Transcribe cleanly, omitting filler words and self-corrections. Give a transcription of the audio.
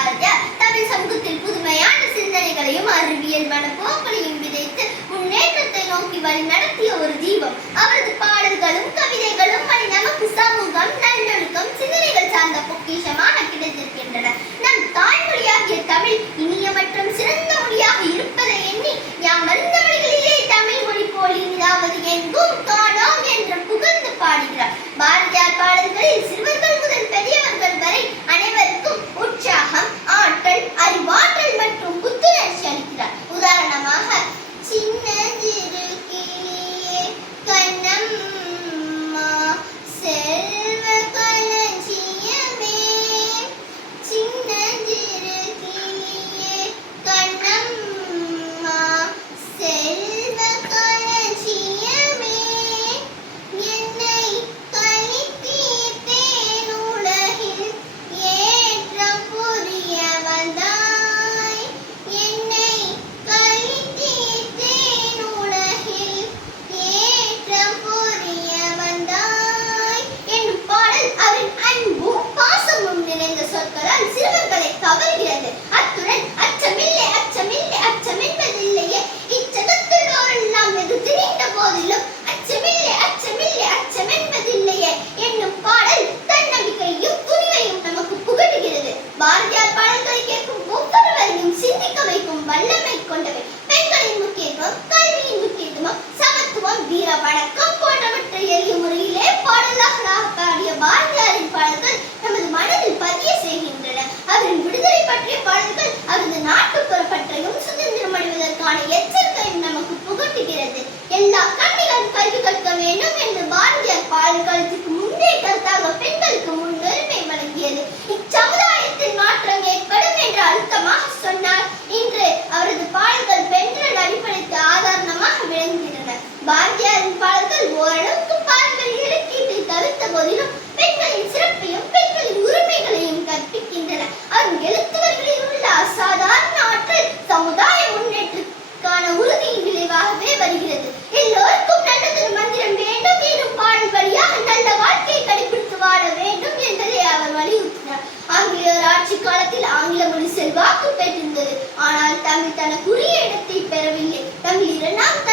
பாரதியார் தமிழ் சமூகத்தில் புதுமையான சிந்தனைகளையும் அறிவியல் மனப்போக்களையும் விதைத்து முன்னேற்றத்தை நோக்கி வழி நடத்திய ஒரு தீபம். அவரது பாடல்களும் கவிதைகளும் நமக்கு சமூகம், நல்லொழுக்கம், சிந்தனைகள் சார்ந்த பொக்கிஷமாக கிடைத்திருக்கின்றன. நம் தாய்மொழியாகிய தமிழ் இனிய மற்றும் சிறந்த மொழியாக இருப்பதை எண்ணி யாம் அறிந்த மொழிகளிலே தமிழ் மொழி போல் இனிதாவது எங்கும் காணோம் என்று புகழ்ந்து பாடுகிறார். பாரதியார் பாடல்களில் சிறுவர்கள் முதல் பெரியவர்கள் வரை அனைவருக்கும் உற்சாகம், ஆற்றல், அறிவாற்றல் மற்றும் புத்துணர்ச்சி அளிக்கிறார். உதாரணமாக, சின்னஞ்சிறு கிளியே கண்ணம்மா செல்வ களஞ்சியமே, சின்னஞ்சிறு கிளியே கண்ணம்மா செல்வ களஞ்சியமே, என்னை கலித்தீர்த்தேன் உலகில் ஏற்றம் புரிய வந்தாய், என்னை கலித்தீர்த்தேன் உலகில் ஏற்றம் புரிய வந்தாய் என்னும் பாடல் அவரின் அன்பும் பாசமும் நிறைந்த சொற்களால் சிறுவர்களை கவர்கிறது. அத்துடன் அச்சமில்லை அச்சமில்லை அச்சமென்பதில்லையே, இச்சகத்திலோரெல்லாம் வெகு திரிந்த போதிலும் அச்சமில்லை அச்சமில்லை அச்சமென்பதில்லையே என்னும் பாடல் தன்னம்பிக்கையும் துணிவையும் நமக்கு புகட்டுகிறது. பாரதியார் பாடல்களை கேட்கும் ஒவ்வொருவரையும் சிந்திக்க வைக்கும் வல்லமை கொண்டவை. பெண்களின் முக்கியத்துவம், கல்வியின் முக்கியத்துவம், சமத்துவம், வீர வணக்கம் போன்றவற்றை எளிய முறையிலே பாடலாக பாடிய பாரதியாரின் பாடல்கள் நமது மனதில் பதிய செய்கின்றன. அவரின் விடுதலை பற்றிய பாடல்கள் அவரது நாட்டுப்புற பற்றையும் சுதந்திரம் அடைவதற்கான எச்சரிக்கையும் நமக்கு புகட்டுகிறது. எல்லா கண்ணிகளும் கல்வி கற்க வேண்டும் என்று பாரதியார் பாடல்களுக்கு முந்தைய கருத்தாக பெண்களுக்கு முன்னுரிமை வழங்கியது. இச்சமுதாயத்தில் மாற்றம் ஏற்படும் என்று அழுத்தமாக சொன்னார். இன்று அவரது பாடல்கள் பெண்கள் அடிப்படைக்கு ஆதாரணமாக விளங்குகின்றன. பாரதியாரின் பாடல்கள் ஓரளவுக்கு பாரம்பரிய இலக்கியத்தை தவிர்த்த போதிலும் பெண்களின் சிறப்பையும் பெண்களின் உரிமைகளையும் கற்பிக்கின்றன. அவரின் எழுத்துவர்களில் உள்ள அசாதாரண ஆற்றல் சமுதாய முன்னேற்றத்துக்கான உறுதியின் விளைவாகவே வருகிறது. எல்லோருக்கும் நல்லதொரு மந்திரம் வேண்டும் எனும் பாடல் வழியாக நல்ல வாழ்க்கையை கடைபிடித்து வாழ வேண்டும் என்பதை அவர் வலியுறுத்தினார். ஆங்கிலேயர் ஆட்சி காலத்தில் ஆங்கில மொழி செல்வாக்கு பெற்றிருந்தது. ஆனால் தமிழ் தனக்குரிய இடத்தை பெறவில்லை. தமிழ் 2ஆம்